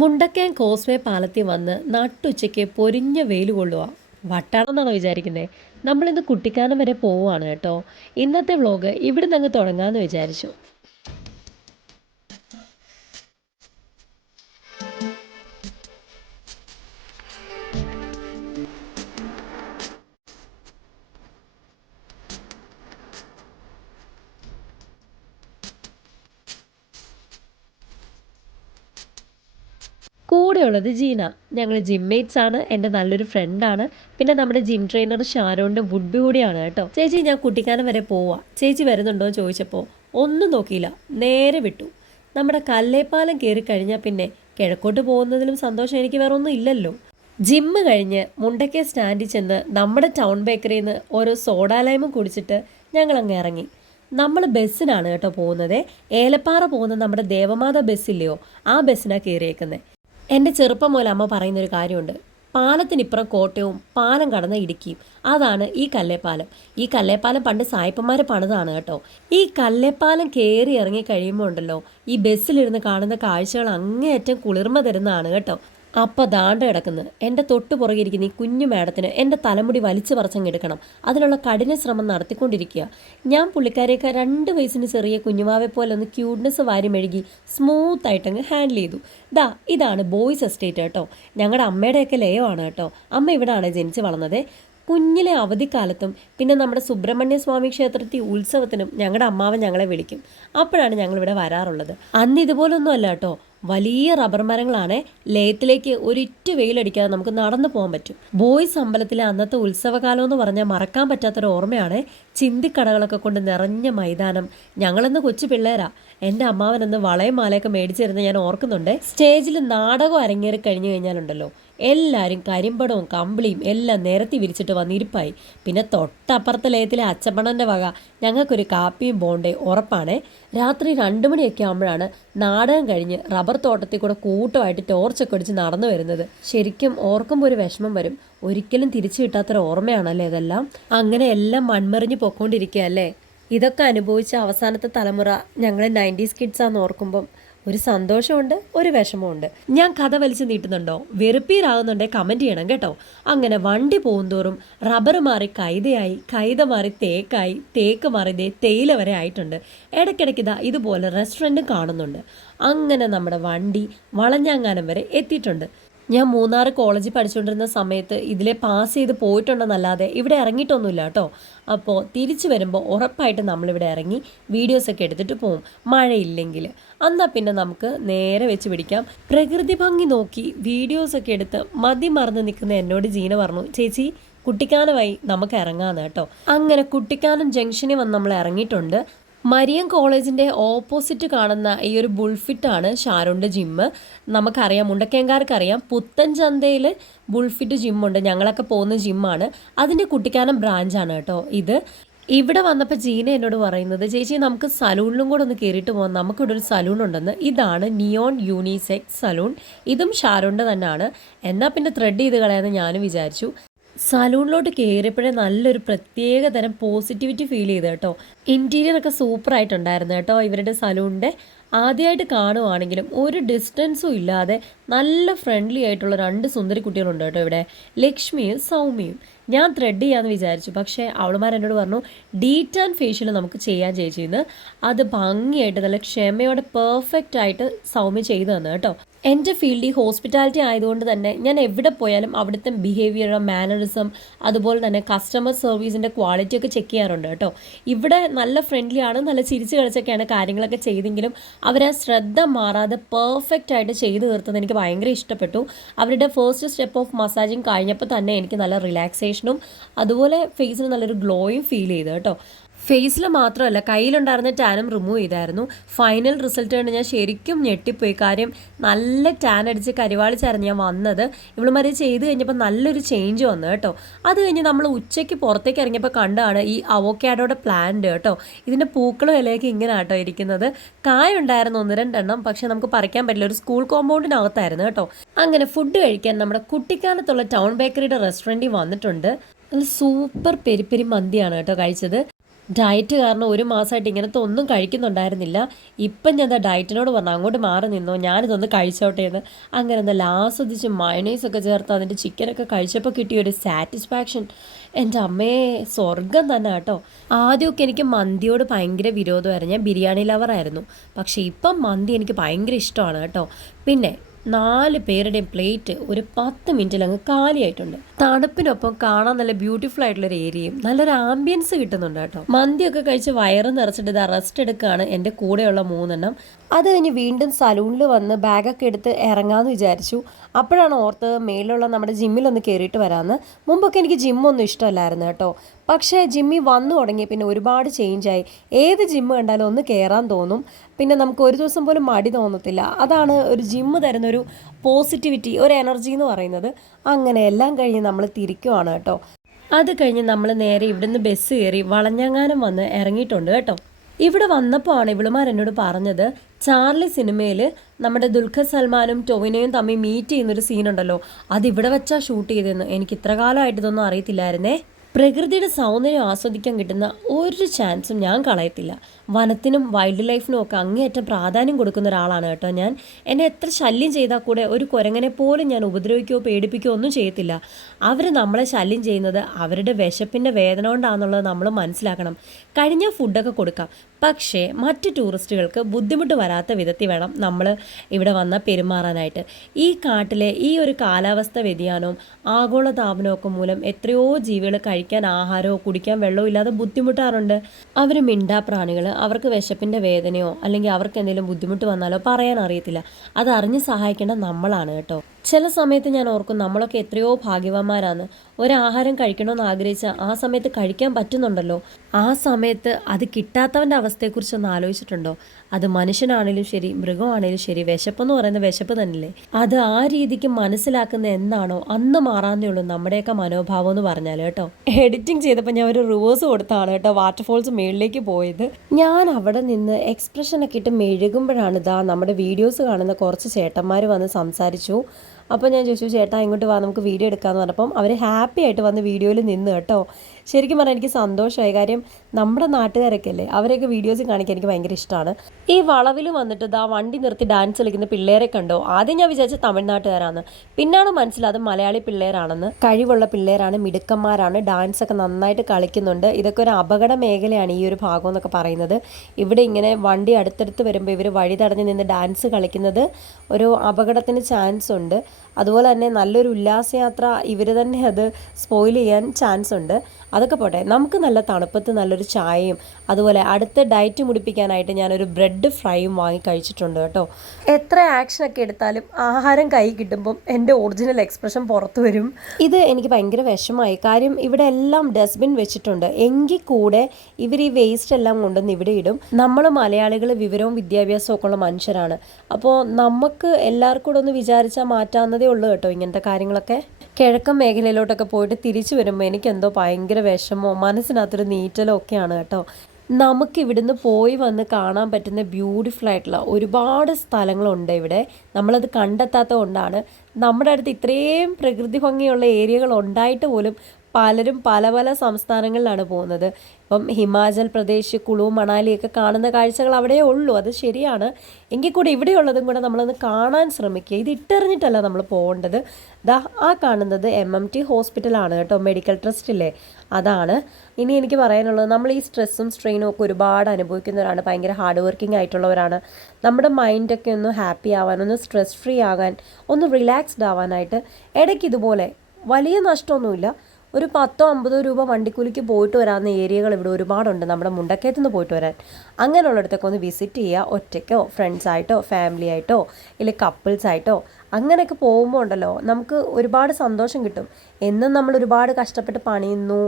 Mundakayam causeway പാലത്തിൽ വന്ന് നട്ടുച്ചയ്ക്ക് പൊരിഞ്ഞ വെയിൽ കൊള്ളുക. വട്ടാണെന്നാണോ വിചാരിക്കുന്നത്? നമ്മളിന്ന് കുട്ടിക്കാനം വരെ പോവുകയാണ് കേട്ടോ. ഇന്നത്തെ വ്ലോഗ് ഇവിടെ നിന്ന് തുടങ്ങാമെന്ന് വിചാരിച്ചു. കൂടെയുള്ളത് ജീന. ഞങ്ങൾ ജിം മേറ്റ്സ് ആണ്. എൻ്റെ നല്ലൊരു ഫ്രണ്ടാണ്. പിന്നെ നമ്മുടെ ജിം ട്രെയിനർ ഷാരോണിൻ്റെ വുഡ്ബി കൂടിയാണ് കേട്ടോ. ചേച്ചി ഞാൻ കുട്ടിക്കാനം വരെ പോവാ, ചേച്ചി വരുന്നുണ്ടോ എന്ന് ചോദിച്ചപ്പോൾ ഒന്നും നോക്കിയില്ല, നേരെ വിട്ടു. നമ്മുടെ കല്ലേപ്പാലം കയറി കഴിഞ്ഞാൽ പിന്നെ കിഴക്കോട്ട് പോകുന്നതിലും സന്തോഷം എനിക്ക് വേറെ ഒന്നും ഇല്ലല്ലോ. ജിമ്മ് കഴിഞ്ഞ് മുണ്ടക്കെ സ്റ്റാൻഡിൽ ചെന്ന് നമ്മുടെ ടൗൺ ബേക്കറിയിൽ നിന്ന് ഓരോ സോഡാ ലൈമും കുടിച്ചിട്ട് ഞങ്ങൾ അങ്ങ് ഇറങ്ങി. നമ്മൾ ബസ്സിനാണ് കേട്ടോ പോകുന്നത്. ഏലപ്പാറ പോകുന്ന നമ്മുടെ ദേവമാത ബസ്സില്ലയോ, ആ ബസ്സിനാണ് കയറിയേക്കുന്നത്. എൻ്റെ ചെറുപ്പം മുതൽ അമ്മ പറയുന്നൊരു കാര്യമുണ്ട്, പാലത്തിനിപ്പുറം കോട്ടയവും പാലം കടന്ന ഇടുക്കിയും, അതാണ് ഈ കല്ലേപ്പാലം. ഈ കല്ലേപ്പാലം പണ്ട് സായിപ്പന്മാർ പണിതാണ് കേട്ടോ. ഈ കല്ലേപ്പാലം കയറി ഇറങ്ങി കഴിയുമ്പോൾ ഉണ്ടല്ലോ, ഈ ബസ്സിലിരുന്ന് കാണുന്ന കാഴ്ചകൾ അങ്ങേയറ്റം കുളിർമ തരുന്നതാണ് കേട്ടോ. അപ്പം ദാണ്ട കിടക്കുന്നത് എൻ്റെ തൊട്ട് പുറകിരിക്കുന്ന ഈ കുഞ്ഞു മാഡത്തിന് എൻ്റെ തലമുടി വലിച്ചു പറിച്ചങ്ങെടുക്കണം. അതിനുള്ള കഠിന ശ്രമം നടത്തിക്കൊണ്ടിരിക്കുക. ഞാൻ പുള്ളിക്കാരെയൊക്കെ 2 വയസ്സിന് ചെറിയ കുഞ്ഞുമാവെ പോലെ ഒന്ന് ക്യൂട്ട്നെസ് വാരി മെഴുകി സ്മൂത്തായിട്ടങ്ങ് ഹാൻഡിൽ ചെയ്തു. ഇതാണ് ബോയ്സ് എസ്റ്റേറ്റ് കേട്ടോ. ഞങ്ങളുടെ അമ്മയുടെയൊക്കെ ലയമാണ് കേട്ടോ. അമ്മ ഇവിടെയാണ് ജനിച്ച് വളർന്നത്. കുഞ്ഞിലെ അവധിക്കാലത്തും പിന്നെ നമ്മുടെ സുബ്രഹ്മണ്യ സ്വാമി ക്ഷേത്രത്തിൽ ഉത്സവത്തിനും ഞങ്ങളുടെ അമ്മാവൻ ഞങ്ങളെ വിളിക്കും. അപ്പോഴാണ് ഞങ്ങളിവിടെ വരാറുള്ളത്. അന്ന് ഇതുപോലൊന്നും അല്ല കേട്ടോ, വലിയ റബ്ബർ മരങ്ങളാണ്. ലയത്തിലേക്ക് ഒരിറ്റ് വെയിലടിക്കാതെ നമുക്ക് നടന്നു പോകാൻ പറ്റും. ബോയ്സ് അമ്പലത്തിലെ അന്നത്തെ ഉത്സവകാലം എന്ന് പറഞ്ഞാൽ മറക്കാൻ പറ്റാത്തൊരു ഓർമ്മയാണ്. ചിന്തിക്കടകളൊക്കെ കൊണ്ട് നിറഞ്ഞ മൈതാനം. ഞങ്ങളെന്ന് കൊച്ചു പിള്ളേരാ. എൻ്റെ അമ്മാവനെന്ന് വളയും മാലയൊക്കെ മേടിച്ചിരുന്ന് ഞാൻ ഓർക്കുന്നുണ്ട്. സ്റ്റേജിൽ നാടകം അരങ്ങേറി കഴിഞ്ഞു കഴിഞ്ഞാലുണ്ടല്ലോ, എല്ലാവരും കരിമ്പടവും കമ്പിളിയും എല്ലാം നിരത്തി വിരിച്ചിട്ട് വന്നിരിപ്പായി. പിന്നെ തൊട്ടപ്പുറത്തെ ലയത്തിലെ അച്ചപ്പണൻ്റെ വക ഞങ്ങൾക്കൊരു കാപ്പിയും ബോണ്ടേ ഉറപ്പാണേ. രാത്രി 2 മണിയൊക്കെ ആകുമ്പോഴാണ് നാടകം കഴിഞ്ഞ് റബ്ബർ തോട്ടത്തിൽ കൂടെ കൂട്ടമായിട്ട് ടോർച്ചൊക്കെ അടിച്ച് നടന്നു വരുന്നത്. ശരിക്കും ഓർക്കുമ്പോൾ ഒരു വിഷമം വരും. ഒരിക്കലും തിരിച്ചു കിട്ടാത്തൊരു ഓർമ്മയാണല്ലേ ഇതെല്ലാം. അങ്ങനെ എല്ലാം മൺമറിഞ്ഞ് പൊക്കോണ്ടിരിക്കുക അല്ലേ. ഇതൊക്കെ അനുഭവിച്ച അവസാനത്തെ തലമുറ ഞങ്ങൾ 90s കിഡ്സാന്ന് ഓർക്കുമ്പം ഒരു സന്തോഷമുണ്ട്, ഒരു വിഷമമുണ്ട്. ഞാൻ കഥ വലിച്ചു നീട്ടുന്നുണ്ടോ, വെറുപ്പീരാകുന്നുണ്ടേ കമൻറ്റ് ചെയ്യണം കേട്ടോ. അങ്ങനെ വണ്ടി പോകുന്തോറും റബ്ബർ മാറി കൈതയായി, കൈത മാറി തേക്കായി, തേക്ക് മാറി തേയില വരെ ആയിട്ടുണ്ട്. ഇടയ്ക്കിടയ്ക്ക് ഇതുപോലെ റെസ്റ്റോറൻറ്റും കാണുന്നുണ്ട്. അങ്ങനെ നമ്മുടെ വണ്ടി വളഞ്ഞാങ്ങാനം വരെ എത്തിയിട്ടുണ്ട്. ഞാൻ മൂന്നാർ കോളേജിൽ പഠിച്ചുകൊണ്ടിരുന്ന സമയത്ത് ഇതിലെ പാസ് ചെയ്ത് പോയിട്ടുണ്ടെന്നല്ലാതെ ഇവിടെ ഇറങ്ങിയിട്ടൊന്നുമില്ല കേട്ടോ. അപ്പോൾ തിരിച്ചു വരുമ്പോൾ ഉറപ്പായിട്ട് നമ്മളിവിടെ ഇറങ്ങി വീഡിയോസൊക്കെ എടുത്തിട്ട് പോവും, മഴയില്ലെങ്കിൽ. എന്നാൽ പിന്നെ നമുക്ക് നേരെ വെച്ച് പിടിക്കാം. പ്രകൃതി ഭംഗി നോക്കി വീഡിയോസൊക്കെ എടുത്ത് മതി മറന്ന് നിൽക്കുന്ന എന്നോട് ജീന പറഞ്ഞു, ചേച്ചി കുട്ടിക്കാനമായി നമുക്ക് ഇറങ്ങാമെന്ന് കേട്ടോ. അങ്ങനെ കുട്ടിക്കാനം ജംഗ്ഷനിൽ വന്ന് നമ്മൾ ഇറങ്ങിയിട്ടുണ്ട്. മരിയം കോളേജിൻ്റെ ഓപ്പോസിറ്റ് കാണുന്ന ഈ ഒരു ബുൾഫിറ്റാണ് ഷാരോണിൻ്റെ ജിമ്മ്. നമുക്കറിയാം, മുണ്ടക്കേങ്കാർക്കറിയാം, പുത്തൻചന്തയിൽ ബുൾഫിറ്റ് ജിമ്മുണ്ട്. ഞങ്ങളൊക്കെ പോകുന്ന ജിമ്മാണ്. അതിൻ്റെ കുട്ടിക്കാനം ബ്രാഞ്ചാണ് കേട്ടോ ഇത്. ഇവിടെ വന്നപ്പോൾ ജീന എന്നോട് പറയുന്നത്, ചേച്ചി നമുക്ക് സലൂണിലും കൂടെ ഒന്ന് കയറിയിട്ട് പോകാം, നമുക്കിവിടെ ഒരു സലൂൺ ഉണ്ടെന്ന്. ഇതാണ് നിയോൺ യൂണിസെക്സ് സലൂൺ. ഇതും ഷാരോണിൻ്റെ തന്നെയാണ്. എന്നാൽ പിന്നെ ത്രെഡ് ചെയ്ത് കളയാമെന്ന് ഞാനും വിചാരിച്ചു. സലൂണിലോട്ട് കയറിയപ്പോഴേ നല്ലൊരു പ്രത്യേക തരം പോസിറ്റിവിറ്റി ഫീൽ ചെയ്തു കേട്ടോ. ഇൻറ്റീരിയറൊക്കെ സൂപ്പറായിട്ടുണ്ടായിരുന്നു കേട്ടോ ഇവരുടെ സലൂണിൻ്റെ. ആദ്യമായിട്ട് കാണുവാണെങ്കിലും ഒരു ഡിസ്റ്റൻസും ഇല്ലാതെ നല്ല ഫ്രണ്ട്ലി ആയിട്ടുള്ള 2 സുന്ദരി കുട്ടികളുണ്ട് കേട്ടോ ഇവിടെ, ലക്ഷ്മിയും സൗമ്യയും. ഞാൻ ത്രെഡ് ചെയ്യാമെന്ന് വിചാരിച്ചു, പക്ഷേ അവളുമാർ എന്നോട് പറഞ്ഞു ഡീറ്റാൻ ഫേഷ്യൽ നമുക്ക് ചെയ്യാൻ ചേച്ചിന്ന്. അത് ഭംഗിയായിട്ട് നല്ല ക്ഷമയോടെ പെർഫെക്റ്റ് ആയിട്ട് സൗമ്യ ചെയ്തു തന്നു കേട്ടോ. എൻ്റെ ഫീൽഡ് ഈ ഹോസ്പിറ്റാലിറ്റി ആയതുകൊണ്ട് തന്നെ ഞാൻ എവിടെ പോയാലും അവിടുത്തെ ബിഹേവിയർ, മാനറിസം, അതുപോലെ തന്നെ കസ്റ്റമർ സർവീസിൻ്റെ ക്വാളിറ്റി ഒക്കെ ചെക്ക് ചെയ്യാറുണ്ട് കേട്ടോ. ഇവിടെ നല്ല ഫ്രണ്ട്ലി ആണ്, നല്ല ചിരിച്ച് കളിച്ചൊക്കെയാണ് കാര്യങ്ങളൊക്കെ ചെയ്തെങ്കിലും അവരാ ശ്രദ്ധ മാറാതെ പെർഫെക്റ്റ് ആയിട്ട് ചെയ്തു തീർത്തത് എനിക്ക് ഭയങ്കര ഇഷ്ടപ്പെട്ടു. അവരുടെ ഫസ്റ്റ് സ്റ്റെപ്പ് ഓഫ് മസാജിങ് കഴിഞ്ഞപ്പോൾ തന്നെ എനിക്ക് നല്ല റിലാക്സേഷനും അതുപോലെ ഫേസിന് നല്ലൊരു ഗ്ലോയും ഫീൽ ചെയ്തു കേട്ടോ. ഫേസിൽ മാത്രമല്ല, കയ്യിലുണ്ടായിരുന്ന ടാനും റിമൂവ് ചെയ്തായിരുന്നു. ഫൈനൽ റിസൾട്ട് കണ്ട് ഞാൻ ശരിക്കും ഞെട്ടിപ്പോയി. കാര്യം നല്ല ടാൻ അടിച്ച് കരിവാളിച്ചായിരുന്നു ഞാൻ വന്നത്. ഇവളുമാരെ ചെയ്ത് കഴിഞ്ഞപ്പോൾ നല്ലൊരു ചേഞ്ച് വന്നു കേട്ടോ. അത് കഴിഞ്ഞ് നമ്മൾ ഉച്ചയ്ക്ക് പുറത്തേക്ക് ഇറങ്ങിയപ്പോൾ കണ്ടാണ് ഈ അവോക്കാഡോയുടെ പ്ലാന്റ് കേട്ടോ. ഇതിൻ്റെ പൂക്കളും ഇലയൊക്കെ ഇങ്ങനെ കേട്ടോ ഇരിക്കുന്നത്. കായ ഉണ്ടായിരുന്നു 1-2 എണ്ണം, പക്ഷെ നമുക്ക് പറിക്കാൻ പറ്റില്ല. ഒരു സ്കൂൾ കോമ്പൗണ്ടിനകത്തായിരുന്നു കേട്ടോ. അങ്ങനെ ഫുഡ് കഴിക്കാൻ നമ്മുടെ കുട്ടിക്കാനത്തുള്ള ടൗൺ ബേക്കറിയുടെ റെസ്റ്റോറൻറ്റിൽ വന്നിട്ടുണ്ട്. നല്ല സൂപ്പർ പെരി പെരി മന്തിയാണ് കേട്ടോ കഴിച്ചത്. ഡയറ്റ് കാരണം ഒരു മാസമായിട്ട് ഇങ്ങനത്തെ ഒന്നും കഴിക്കുന്നുണ്ടായിരുന്നില്ല. ഇപ്പം ഞാൻ എന്താ ഡയറ്റിനോട് പറഞ്ഞു അങ്ങോട്ട് മാറി നിന്നോ, ഞാനിതൊന്ന് കഴിച്ചോട്ടെ എന്ന്. അങ്ങനെ നല്ല ആസ്വദിച്ച് മയണൈസൊക്കെ ചേർത്ത് അതിൻ്റെ ചിക്കനൊക്കെ കഴിച്ചപ്പോൾ കിട്ടിയ ഒരു സാറ്റിസ്ഫാക്ഷൻ, എൻ്റെ അമ്മയെ സ്വർഗം തന്നെ കേട്ടോ. ആദ്യമൊക്കെ എനിക്ക് മന്തിയോട് ഭയങ്കര വിരോധമായിരുന്നു, ഞാൻ ബിരിയാണി ലവറായിരുന്നു. പക്ഷേ ഇപ്പം മന്തി എനിക്ക് ഭയങ്കര ഇഷ്ടമാണ് കേട്ടോ. പിന്നെ 4 പേരുടെയും പ്ലേറ്റ് ഒരു 10 മിനിറ്റിൽ അങ്ങ് കാലിയായിട്ടുണ്ട്. തണുപ്പിനൊപ്പം കാണാൻ നല്ല ബ്യൂട്ടിഫുൾ ആയിട്ടുള്ളൊരു ഏരിയയും നല്ലൊരു ആംബിയൻസ് കിട്ടുന്നുണ്ട് കേട്ടോ. മന്തിയൊക്കെ കഴിച്ച് വയറ് നിറച്ചിട്ട് ഇതാ റെസ്റ്റ് എടുക്കുകയാണ് എൻ്റെ കൂടെയുള്ള 3 അത് കഴിഞ്ഞ് വീണ്ടും സലൂണിൽ വന്ന് ബാഗൊക്കെ എടുത്ത് ഇറങ്ങാമെന്ന് വിചാരിച്ചു. അപ്പോഴാണ് ഓർത്തത് മേളിലുള്ള നമ്മുടെ ജിമ്മിലൊന്ന് കയറിയിട്ട് വരാമെന്ന്. മുമ്പൊക്കെ എനിക്ക് ജിമ്മൊന്നും ഇഷ്ടമല്ലായിരുന്നു കേട്ടോ. പക്ഷേ ജിമ്മിൽ വന്നു തുടങ്ങിയ പിന്നെ ഒരുപാട് ചേഞ്ചായി. ഏത് ജിമ്മ് കണ്ടാലും ഒന്ന് കയറാൻ തോന്നും. പിന്നെ നമുക്ക് ഒരു ദിവസം പോലും മടി തോന്നത്തില്ല. അതാണ് ഒരു ജിമ്മ് തരുന്നൊരു പോസിറ്റിവിറ്റി, ഒരു എനർജി എന്ന് പറയുന്നത്. അങ്ങനെ എല്ലാം കഴിഞ്ഞ് നമ്മൾ തിരിക്കുവാണ് കേട്ടോ. അത് കഴിഞ്ഞ് നമ്മൾ നേരെ ഇവിടുന്ന് ബസ് കയറി വളഞ്ഞങ്ങാനം വന്ന് ഇറങ്ങിയിട്ടുണ്ട് കേട്ടോ. ഇവിടെ വന്നപ്പോൾ ആണ് ഇവളുമാർ എന്നോട് പറഞ്ഞത്, ചാർലി സിനിമയിൽ നമ്മുടെ ദുൽഖർ സൽമാനും ടൊവിനോയും തമ്മിൽ മീറ്റ് ചെയ്യുന്നൊരു സീനുണ്ടല്ലോ, അതിവിടെ വെച്ചാൽ ഷൂട്ട് ചെയ്തതെന്ന്. എനിക്ക് ഇത്ര കാലമായിട്ട് ഇതൊന്നും അറിയത്തില്ലായിരുന്നേ. പ്രകൃതിയുടെ സൗന്ദര്യം ആസ്വദിക്കാൻ കിട്ടുന്ന ഒരു ചാൻസും ഞാൻ കളയത്തില്ല. വനത്തിനും വൈൽഡ് ലൈഫിനും ഒക്കെ അങ്ങേയറ്റം പ്രാധാന്യം കൊടുക്കുന്ന ഒരാളാണ് കേട്ടോ ഞാൻ. എന്നെ എത്ര ശല്യം ചെയ്താൽ കൂടെ ഒരു കുരങ്ങനെ പോലും ഞാൻ ഉപദ്രവിക്കുകയോ പേടിപ്പിക്കുകയോ ഒന്നും ചെയ്യത്തില്ല. അവർ നമ്മളെ ശല്യം ചെയ്യുന്നത് അവരുടെ വിശപ്പിൻ്റെ വേദന കൊണ്ടാണെന്നുള്ളത് നമ്മൾ മനസ്സിലാക്കണം. കഴിഞ്ഞ ഫുഡൊക്കെ കൊടുക്കാം, പക്ഷേ മറ്റ് ടൂറിസ്റ്റുകൾക്ക് ബുദ്ധിമുട്ട് വരാത്ത വിധത്തിൽ വേണം നമ്മൾ ഇവിടെ വന്നാൽ പെരുമാറാനായിട്ട്. ഈ കാട്ടിലെ ഈ ഒരു കാലാവസ്ഥ വ്യതിയാനവും ആഗോളതാപനവും ഒക്കെ മൂലം എത്രയോ ജീവികൾ കഴിക്കാൻ ആഹാരമോ കുടിക്കാൻ വെള്ളമോ ഇല്ലാതെ ബുദ്ധിമുട്ടാറുണ്ട്. അവർ മിണ്ടാപ്രാണികൾ, അവർക്ക് വിശപ്പിൻ്റെ വേദനയോ അല്ലെങ്കിൽ അവർക്ക് എന്തെങ്കിലും ബുദ്ധിമുട്ട് വന്നാലോ പറയാൻ അറിയത്തില്ല. അതറിഞ്ഞ് സഹായിക്കേണ്ട നമ്മളാണ് കേട്ടോ. ചില സമയത്ത് ഞാൻ ഓർക്കും നമ്മളൊക്കെ എത്രയോ ഭാഗ്യവാന്മാരാണ്. ഒരാഹാരം കഴിക്കണമെന്ന് ആഗ്രഹിച്ചാൽ ആ സമയത്ത് കഴിക്കാൻ പറ്റുന്നുണ്ടല്ലോ. ആ സമയത്ത് അത് കിട്ടാത്തവൻ്റെ അവസ്ഥയെക്കുറിച്ചൊന്ന് ആലോചിച്ചിട്ടുണ്ടോ? അത് മനുഷ്യനാണേലും ശരി, മൃഗമാണേലും ശരി, വിശപ്പെന്ന് പറയുന്ന വിശപ്പ് തന്നെയല്ലേ. അത് ആ രീതിക്ക് മനസ്സിലാക്കുന്ന എന്താണോ അന്ന് മാറാന്നേ ഉള്ളൂ നമ്മുടെയൊക്കെ മനോഭാവം എന്ന് പറഞ്ഞാൽ കേട്ടോ. എഡിറ്റിംഗ് ചെയ്തപ്പോൾ ഞാൻ ഒരു റിവേഴ്സ് കൊടുത്താണ് കേട്ടോ വാട്ടർഫോൾസ് മേളിലേക്ക് പോയത്. ഞാൻ അവിടെ നിന്ന് എക്സ്പ്രഷനൊക്കെ ഇട്ട് മെഴുകുമ്പോഴാണ് ഇതാ നമ്മുടെ വീഡിയോസ് കാണുന്ന കുറച്ച് ചേട്ടന്മാർ വന്ന് സംസാരിച്ചു. അപ്പോൾ ഞാൻ ചോദിച്ചു, ചേട്ടാ ഇങ്ങോട്ട് വാ നമുക്ക് വീഡിയോ എടുക്കാമെന്ന് പറഞ്ഞപ്പം അവർ ഹാപ്പി ആയിട്ട് വന്ന് വീഡിയോയിൽ നിന്ന് കേട്ടോ. ശരിക്കും പറഞ്ഞാൽ എനിക്ക് സന്തോഷമായി. കാര്യം നമ്മുടെ നാട്ടുകാരൊക്കെ അല്ലേ, അവരെയൊക്കെ വീഡിയോസ് കാണിക്കാൻ എനിക്ക് ഭയങ്കര ഇഷ്ടമാണ്. ഈ വളവിൽ വന്നിട്ട് ഇതാ വണ്ടി നിർത്തി ഡാൻസ് കളിക്കുന്ന പിള്ളേരെ കണ്ടോ? ആദ്യം ഞാൻ വിചാരിച്ച തമിഴ്നാട്ടുകാരാണ്, പിന്നാണ് മനസ്സിലായത് മലയാളി പിള്ളേരാണെന്ന്. കഴിവുള്ള പിള്ളേരാണ്, മിടുക്കന്മാരാണ്, ഡാൻസ് ഒക്കെ നന്നായിട്ട് കളിക്കുന്നുണ്ട്. ഇതൊക്കെ ഒരു അപകട മേഖലയാണ് ഈ ഒരു ഭാഗം എന്നൊക്കെ പറയുന്നത്. ഇവിടെ ഇങ്ങനെ വണ്ടി അടുത്തടുത്ത് വരുമ്പോൾ ഇവർ വഴി തടഞ്ഞ് നിന്ന് ഡാൻസ് കളിക്കുന്നത് ഒരു അപകടത്തിന് ചാൻസ് ഉണ്ട്. അതുപോലെ തന്നെ നല്ലൊരു ഉല്ലാസയാത്ര ഇവർ തന്നെ അത് സ്പോയിൽ ചെയ്യാൻ ചാൻസ് ഉണ്ട്. അതൊക്കെ പോട്ടെ, നമുക്ക് നല്ല തണുപ്പത്ത് നല്ലൊരു ചായയും അതുപോലെ അടുത്ത ഡയറ്റ് മുടിപ്പിക്കാനായിട്ട് ഞാനൊരു ബ്രെഡ് ഫ്രൈയും വാങ്ങി കഴിച്ചിട്ടുണ്ട് കേട്ടോ. എത്ര ആക്ഷനൊക്കെ എടുത്താലും ആഹാരം കൈ കിട്ടുമ്പം എൻ്റെ ഒറിജിനൽ എക്സ്പ്രഷൻ പുറത്തു വരും. ഇത് എനിക്ക് ഭയങ്കര വിഷമമായി. കാര്യം ഇവിടെ എല്ലാം ഡസ്റ്റ്ബിൻ വെച്ചിട്ടുണ്ട്, എങ്കിൽ കൂടെ ഇവർ ഈ വേസ്റ്റ് എല്ലാം കൊണ്ടുവന്ന് ഇവിടെ ഇടും. നമ്മൾ മലയാളികൾ വിവരവും വിദ്യാഭ്യാസവും ഒക്കെ ഉള്ള മനുഷ്യരാണ്. അപ്പോൾ നമുക്ക് എല്ലാവർക്കും കൂടെ ഒന്ന് വിചാരിച്ചാൽ മാറ്റാവുന്നതേ ഉള്ളൂ കേട്ടോ ഇങ്ങനത്തെ കാര്യങ്ങളൊക്കെ. കിഴക്കൻ മേഖലയിലോട്ടൊക്കെ പോയിട്ട് തിരിച്ചു വരുമ്പോൾ എനിക്കെന്തോ ഭയങ്കര വിഷമോ മനസ്സിനകത്തൊരു നീറ്റലോ ഒക്കെയാണ് കേട്ടോ. നമുക്കിവിടുന്ന് പോയി വന്ന് കാണാൻ പറ്റുന്ന ബ്യൂട്ടിഫുൾ ആയിട്ടുള്ള ഒരുപാട് സ്ഥലങ്ങളുണ്ട് ഇവിടെ. നമ്മളത് കണ്ടെത്താത്തത് കൊണ്ടാണ് നമ്മുടെ അടുത്ത് ഇത്രയും പ്രകൃതി ഭംഗിയുള്ള ഏരിയകൾ ഉണ്ടായിട്ട് പോലും പലരും പല പല സംസ്ഥാനങ്ങളിലാണ് പോകുന്നത്. ഇപ്പം ഹിമാചൽ പ്രദേശ്, കുളു, മണാലിയൊക്കെ കാണുന്ന കാഴ്ചകൾ അവിടെയേ ഉള്ളൂ, അത് ശരിയാണ്. എങ്കിൽ കൂടെ ഇവിടെയുള്ളതും കൂടെ നമ്മളൊന്ന് കാണാൻ ശ്രമിക്കുക. ഇത് ഇട്ടെറിഞ്ഞിട്ടല്ല നമ്മൾ പോകേണ്ടത്. ദാ ആ കാണുന്നത് MMT ഹോസ്പിറ്റലാണ് കേട്ടോ, മെഡിക്കൽ ട്രസ്റ്റില്ലേ, അതാണ്. ഇനി എനിക്ക് പറയാനുള്ളത്, നമ്മൾ ഈ സ്ട്രെസ്സും സ്ട്രെയിനും ഒക്കെ ഒരുപാട് അനുഭവിക്കുന്നവരാണ്, ഭയങ്കര ഹാർഡ് വർക്കിംഗ് ആയിട്ടുള്ളവരാണ്. നമ്മുടെ മൈൻഡൊക്കെ ഒന്ന് ഹാപ്പി ആവാൻ, ഒന്ന് സ്ട്രെസ് ഫ്രീ ആകാൻ, ഒന്ന് റിലാക്സ്ഡ് ആവാനായിട്ട് ഇടയ്ക്ക് ഇതുപോലെ വലിയ നഷ്ടമൊന്നുമില്ല, ഒരു 10-50 രൂപ വണ്ടിക്കൂലിക്ക് പോയിട്ട് വരാവുന്ന ഏരിയകൾ ഇവിടെ ഒരുപാടുണ്ട് നമ്മുടെ മുണ്ടക്കയത്തു നിന്ന് പോയിട്ട് വരാൻ. അങ്ങനെയുള്ളിടത്തൊക്കെ ഒന്ന് വിസിറ്റ് ചെയ്യുക. ഒറ്റയ്ക്കോ ഫ്രണ്ട്സായിട്ടോ ഫാമിലി ആയിട്ടോ ഇല്ലെങ്കിൽ കപ്പിൾസായിട്ടോ അങ്ങനെയൊക്കെ പോകുമ്പോൾ ഉണ്ടല്ലോ നമുക്ക് ഒരുപാട് സന്തോഷം കിട്ടും. എന്നും നമ്മൾ ഒരുപാട് കഷ്ടപ്പെട്ട് പണിയുന്നു,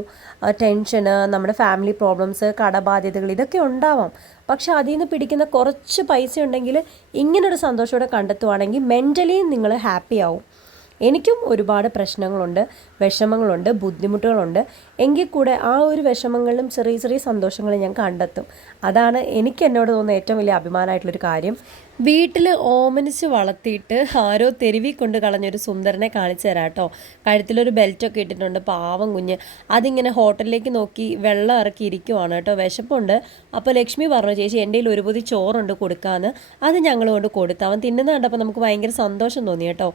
ടെൻഷന്, നമ്മുടെ ഫാമിലി പ്രോബ്ലംസ്, കടബാധ്യതകൾ ഇതൊക്കെ ഉണ്ടാവാം. പക്ഷെ അതിൽ നിന്ന് പിടിക്കുന്ന കുറച്ച് പൈസ ഉണ്ടെങ്കിൽ ഇങ്ങനൊരു സന്തോഷത്തോടെ കണ്ടെത്തുവാണെങ്കിൽ മെൻ്റലിയും നിങ്ങൾ ഹാപ്പി ആവും. എനിക്കും ഒരുപാട് പ്രശ്നങ്ങളുണ്ട്, വിഷമങ്ങളുണ്ട്, ബുദ്ധിമുട്ടുകളുണ്ട്. എങ്കിൽ കൂടെ ആ ഒരു വിഷമങ്ങളിലും ചെറിയ ചെറിയ സന്തോഷങ്ങൾ ഞാൻ കണ്ടെത്തും. അതാണ് എനിക്ക് എന്നോട് തോന്നുന്ന ഏറ്റവും വലിയ അഭിമാനമായിട്ടുള്ളൊരു കാര്യം. വീട്ടിൽ ഓമനിച്ച് വളർത്തിയിട്ട് ആരോ തെരുവിൽ കൊണ്ട് കളഞ്ഞൊരു സുന്ദരനെ കാണിച്ചു തരാം കേട്ടോ. കഴുത്തിലൊരു ബെൽറ്റൊക്കെ ഇട്ടിട്ടുണ്ട്, പാവം കുഞ്ഞ്. അതിങ്ങനെ ഹോട്ടലിലേക്ക് നോക്കി വെള്ളം ഇറക്കി ഇരിക്കുവാണ് കേട്ടോ. വിശപ്പുണ്ട്. അപ്പോൾ ലക്ഷ്മി പറഞ്ഞു, ചേച്ചി എൻ്റെ കയ്യിൽ ഒരു പൊതി ചോറുണ്ട് കൊടുക്കാമെന്ന്. അത് ഞങ്ങൾ കൊണ്ട് കൊടുത്തു. അവൻ തിന്നുന്ന കണ്ടപ്പോൾ നമുക്ക് ഭയങ്കര സന്തോഷം തോന്നി കേട്ടോ.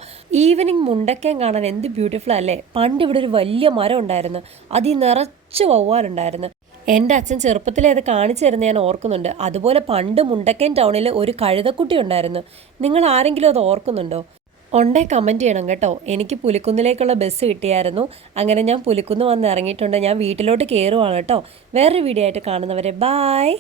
ഈവനിങ് മുണ്ടക്കയം കാണാൻ എന്ത് ബ്യൂട്ടിഫുൾ അല്ലേ. പണ്ട് ഇവിടെ ഒരു വലിയ മരം ഉണ്ടായിരുന്നു, അതിൽ നിറച്ച് വവ്വാലുണ്ടായിരുന്നു. എൻ്റെ അച്ഛൻ ചെറുപ്പത്തിലേ അത് കാണിച്ചു തരുന്ന ഞാൻ ഓർക്കുന്നുണ്ട്. അതുപോലെ പണ്ട് മുണ്ടക്കയം ടൗണിൽ ഒരു കഴുതക്കുട്ടി ഉണ്ടായിരുന്നു. നിങ്ങൾ ആരെങ്കിലും അത് ഓർക്കുന്നുണ്ടോ? ഉണ്ടേ കമൻറ്റ് ചെയ്യണം കേട്ടോ. എനിക്ക് പുലിക്കുന്നിലേക്കുള്ള ബസ് കിട്ടിയായിരുന്നു. അങ്ങനെ ഞാൻ പുലിക്കുന്ന് വന്ന് ഇറങ്ങിയിട്ടുണ്ട്. ഞാൻ വീട്ടിലോട്ട് കയറുവാണ് കേട്ടോ. വേറൊരു വീഡിയോ ആയിട്ട് കാണുന്നവരെ ബായ്.